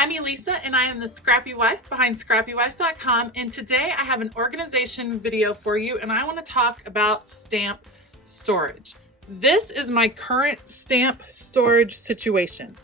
I'm Elisa and I am the Scrappy Wife behind scrappywife.com, and today I have an organization video for you and I want to talk about stamp storage. This is my current stamp storage situation.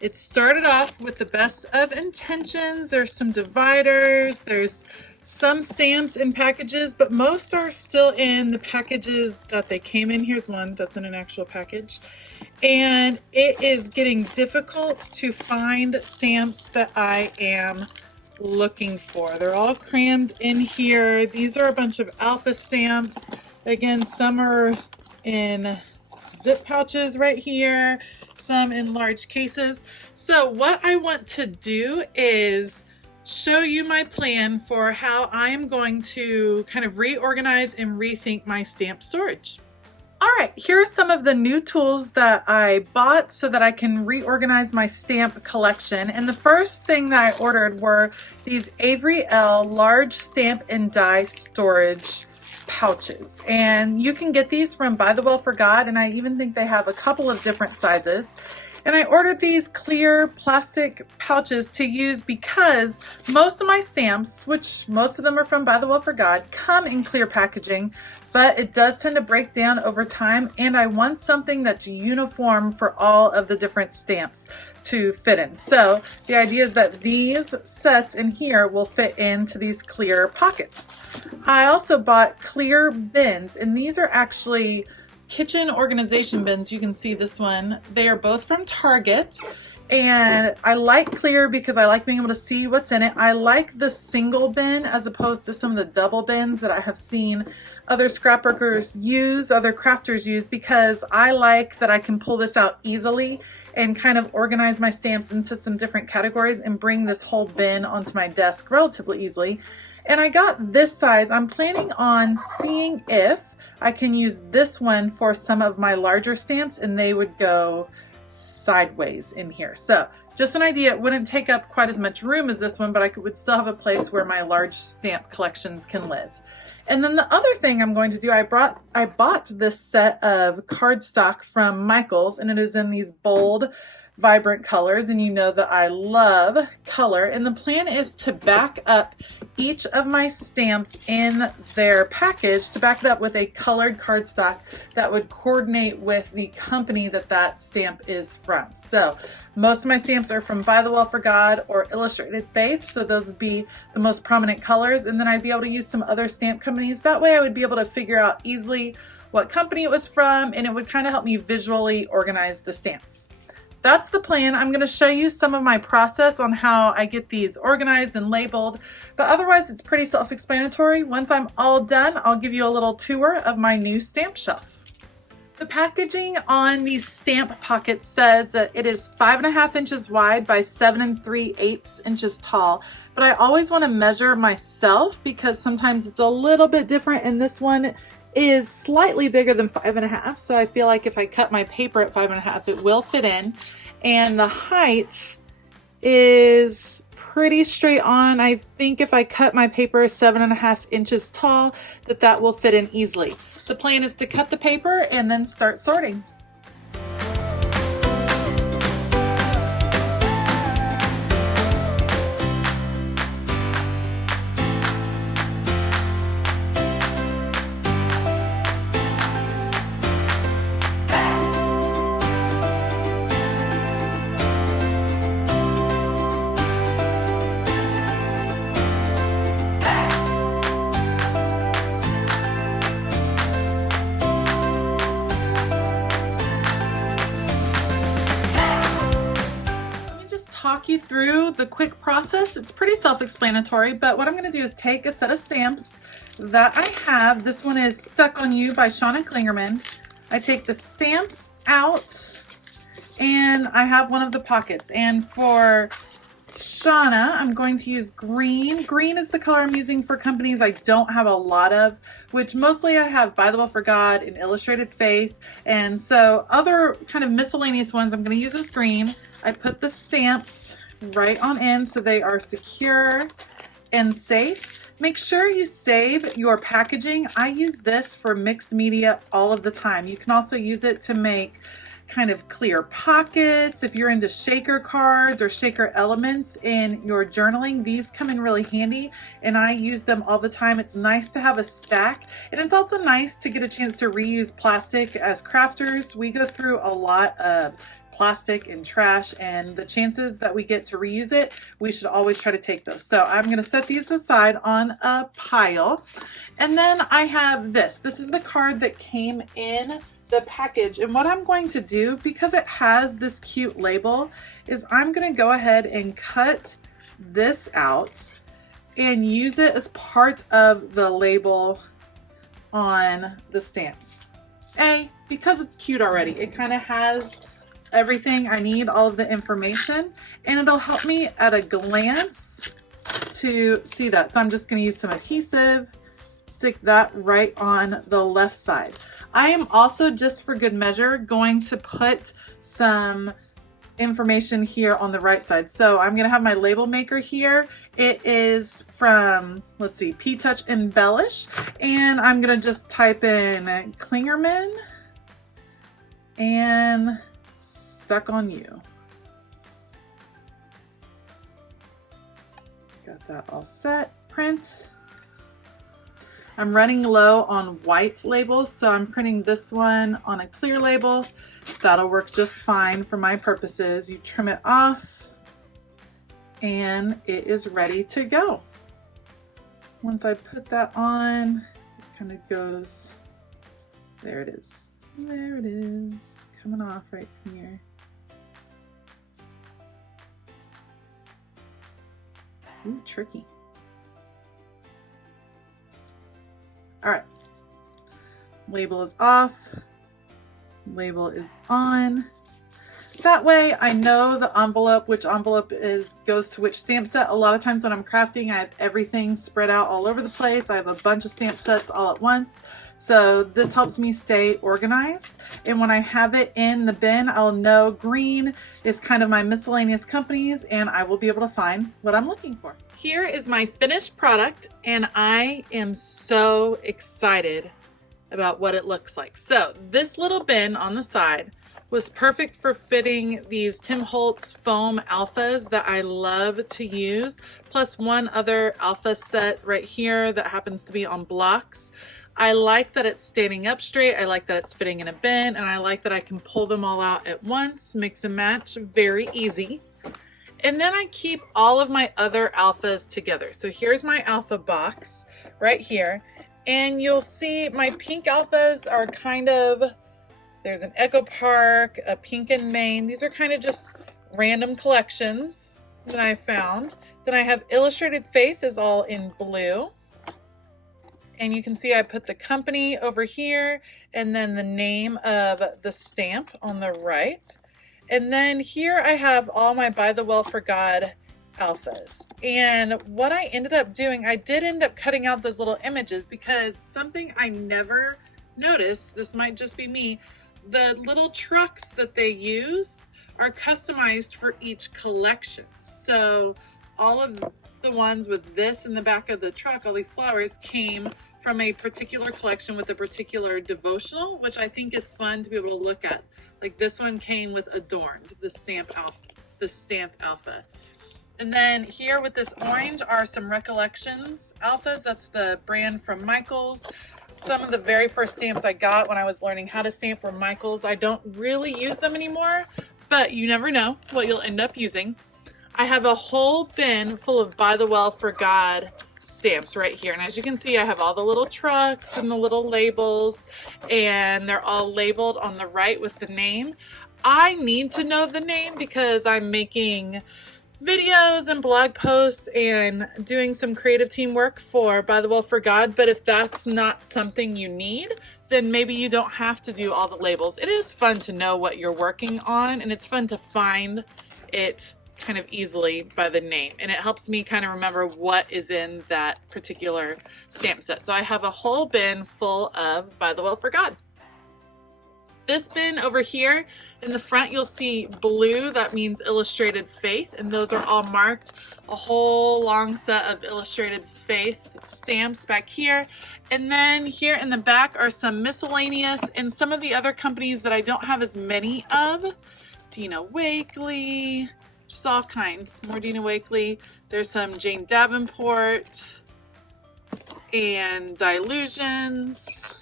It started off with the best of intentions. There's some dividers, there's some stamps in packages, but most are still in the packages that they came in. Here's one that's in an actual package. And it is getting difficult to find stamps that I am looking for. They're all crammed in here. These are a bunch of alpha stamps. Again, some are in zip pouches right here, some in large cases. So what I want to do is show you my plan for how I am going to kind of reorganize and rethink my stamp storage. All right, here are some of the new tools that I bought so that I can reorganize my stamp collection. And the first thing that I ordered were these Avery L large stamp and die storage pouches. And you can get these from By the Well for God, and I even think they have a couple of different sizes. And I ordered these clear plastic pouches to use because most of my stamps, which most of them are from By the Well for God, come in clear packaging, but it does tend to break down over time, and I want something that's uniform for all of the different stamps to fit in. So the idea is that these sets in here will fit into these clear pockets. I also bought clear bins, and these are actually kitchen organization bins. You can see this one. They are both from Target, and I like clear because I like being able to see what's in it. I like the single bin as opposed to some of the double bins that I have seen other scrapworkers use, other crafters use, because I like that I can pull this out easily and kind of organize my stamps into some different categories and bring this whole bin onto my desk relatively easily. And I got this size. I'm planning on seeing if I can use this one for some of my larger stamps, and they would go sideways in here. So just an idea, it wouldn't take up quite as much room as this one, but I would still have a place where my large stamp collections can live. And then the other thing I'm going to do, I bought this set of cardstock from Michaels, and it is in these bold, vibrant colors, and you know that I love color. And the plan is to back up each of my stamps in their package, to back it up with a colored cardstock that would coordinate with the company that that stamp is from. So most of my stamps are from By the Well for God or Illustrated Faith, so those would be the most prominent colors. And then I'd be able to use some other stamp companies. That way I would be able to figure out easily what company it was from, and it would kind of help me visually organize the stamps. That's the plan. I'm going to show you some of my process on how I get these organized and labeled, but otherwise it's pretty self-explanatory. Once I'm all done, I'll give you a little tour of my new stamp shelf. The packaging on these stamp pockets says that it is 5.5 inches wide by 7 3/8 inches tall, but I always want to measure myself because sometimes it's a little bit different, and this one is slightly bigger than 5.5, so I feel like if I cut my paper at 5.5, it will fit in. And the height is pretty straight on. I think if I cut my paper 7.5 inches tall, that will fit in easily. The plan is to cut the paper and then start sorting. Talk you through the quick process. It's pretty self-explanatory, but what I'm going to do is take a set of stamps that I have. This one is Stuck on You by Shauna Klingerman. I take the stamps out and I have one of the pockets, and for Shauna, I'm going to use green. Green is the color I'm using for companies I don't have a lot of, which mostly I have By the Well for God and Illustrated Faith. And so other kind of miscellaneous ones I'm going to use is green. I put the stamps right on in so they are secure and safe. Make sure you save your packaging. I use this for mixed media all of the time. You can also use it to make kind of clear pockets. If you're into shaker cards or shaker elements in your journaling, these come in really handy and I use them all the time. It's nice to have a stack, and it's also nice to get a chance to reuse plastic. As crafters, we go through a lot of plastic and trash, and the chances that we get to reuse it, we should always try to take those. So I'm going to set these aside on a pile. And then I have this. This is the card that came in the package, and what I'm going to do, because it has this cute label, is I'm going to go ahead and cut this out and use it as part of the label on the stamps. Because it's cute already, it kind of has everything I need, all of the information, and it'll help me at a glance to see that. So I'm just going to use some adhesive, stick that right on the left side. I am also, just for good measure, going to put some information here on the right side. So I'm going to have my label maker here. It is from, let's see, P-Touch Embellish, and I'm going to just type in Klingerman and Stuck on You. Got that all set. Print. I'm running low on white labels, so I'm printing this one on a clear label. That'll work just fine for my purposes. You trim it off and it is ready to go. Once I put that on, it kind of goes, there it is. There it is, coming off right here. Ooh, tricky. All right, label is off, label is on. That way I know the envelope, which envelope goes to which stamp set. A lot of times when I'm crafting, I have everything spread out all over the place. I have a bunch of stamp sets all at once. So this helps me stay organized. And when I have it in the bin, I'll know green is kind of my miscellaneous companies, and I will be able to find what I'm looking for. Here is my finished product, and I am so excited about what it looks like. So this little bin on the side was perfect for fitting these Tim Holtz foam alphas that I love to use, plus one other alpha set right here that happens to be on blocks. I like that it's standing up straight, I like that it's fitting in a bin, and I like that I can pull them all out at once, mix and match, very easy. And then I keep all of my other alphas together. So here's my alpha box right here, and you'll see my pink alphas are kind of, there's an Echo Park, a Pink and Maine. These are kind of just random collections that I found. Then I have Illustrated Faith is all in blue. And you can see I put the company over here and then the name of the stamp on the right. And then here I have all my By the Well for God alphas. And what I ended up doing, I did end up cutting out those little images because something I never noticed, this might just be me, the little trucks that they use are customized for each collection. So all of the ones with this in the back of the truck, all these flowers, came from a particular collection with a particular devotional, which I think is fun to be able to look at. Like this one came with Adorned, the stamped alpha. And then here with this orange are some Recollections alphas. That's the brand from Michaels. Some of the very first stamps I got when I was learning how to stamp were Michaels. I don't really use them anymore, but you never know what you'll end up using. I have a whole bin full of By the Well for God stamps right here. And as you can see, I have all the little trucks and the little labels, and they're all labeled on the right with the name. I need to know the name because I'm making videos and blog posts and doing some creative teamwork for By the Well for God. But if that's not something you need, then maybe you don't have to do all the labels. It is fun to know what you're working on, and it's fun to find it kind of easily by the name, and it helps me kind of remember what is in that particular stamp set. So I have a whole bin full of By the Well for God. This bin over here in the front, you'll see blue, that means Illustrated Faith, and those are all marked. A whole long set of Illustrated Faith stamps back here. And then here in the back are some miscellaneous and some of the other companies that I don't have as many of. Dina Wakley, just all kinds. More Dina Wakley. There's some Jane Davenport and Dilutions.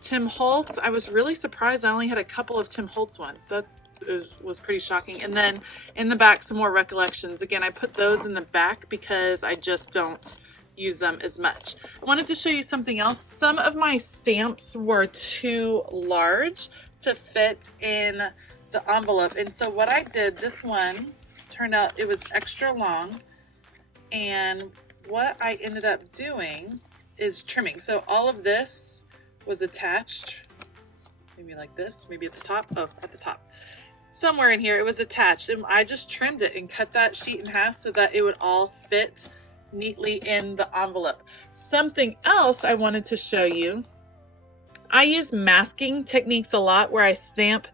Tim Holtz. I was really surprised I only had a couple of Tim Holtz ones. That was pretty shocking. And then in the back, some more Recollections. Again, I put those in the back because I just don't use them as much. I wanted to show you something else. Some of my stamps were too large to fit in the envelope. And so what I did, this one turned out it was extra long. And what I ended up doing is trimming. So all of this was attached, maybe like this, maybe at the top. Oh, at the top. Somewhere in here it was attached, and I just trimmed it and cut that sheet in half so that it would all fit neatly in the envelope. Something else I wanted to show you, I use masking techniques a lot where I stamp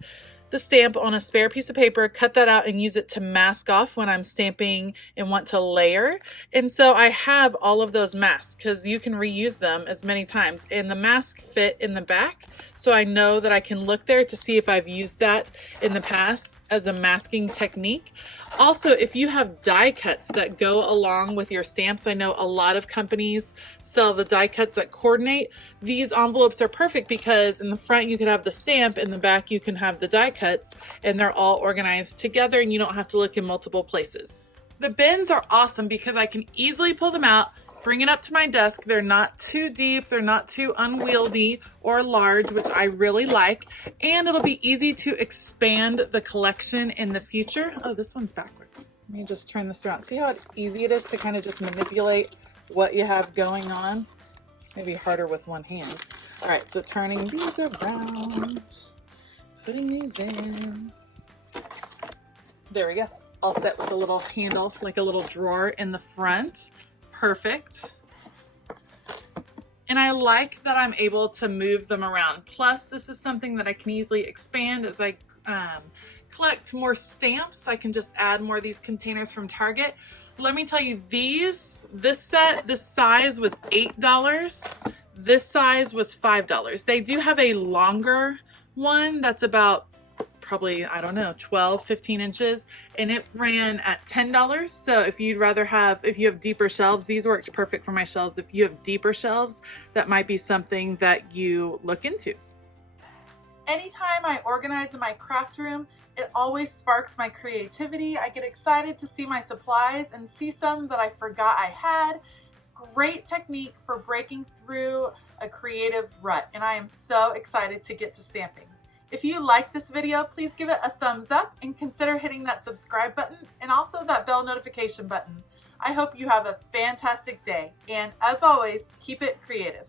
the stamp on a spare piece of paper, cut that out and use it to mask off when I'm stamping and want to layer. And so I have all of those masks because you can reuse them as many times, and the mask fit in the back. So I know that I can look there to see if I've used that in the past as a masking technique. Also, if you have die cuts that go along with your stamps, I know a lot of companies sell the die cuts that coordinate. These envelopes are perfect because in the front you could have the stamp, in the back you can have the die cuts, and they're all organized together and you don't have to look in multiple places. The bins are awesome because I can easily pull them out, bring it up to my desk. They're not too deep, they're not too unwieldy or large, which I really like, and it'll be easy to expand the collection in the future. Oh, this one's backwards. Let me just turn this around. See how easy it is to kind of just manipulate what you have going on? Maybe harder with one hand. All right, so turning these around, putting these in. There we go. All set with a little handle, like a little drawer in the front. Perfect. And I like that I'm able to move them around. Plus, this is something that I can easily expand as I collect more stamps. I can just add more of these containers from Target. Let me tell you, this set, this size was $8. This size was $5. They do have a longer one that's about probably, I don't know, 12, 15 inches, and it ran at $10. So if you'd rather have, if you have deeper shelves, these worked perfect for my shelves. If you have deeper shelves, that might be something that you look into. Anytime I organize in my craft room, it always sparks my creativity. I get excited to see my supplies and see some that I forgot I had. Great technique for breaking through a creative rut, and I am so excited to get to stamping. If you like this video, please give it a thumbs up and consider hitting that subscribe button and also that bell notification button. I hope you have a fantastic day, and as always, keep it creative.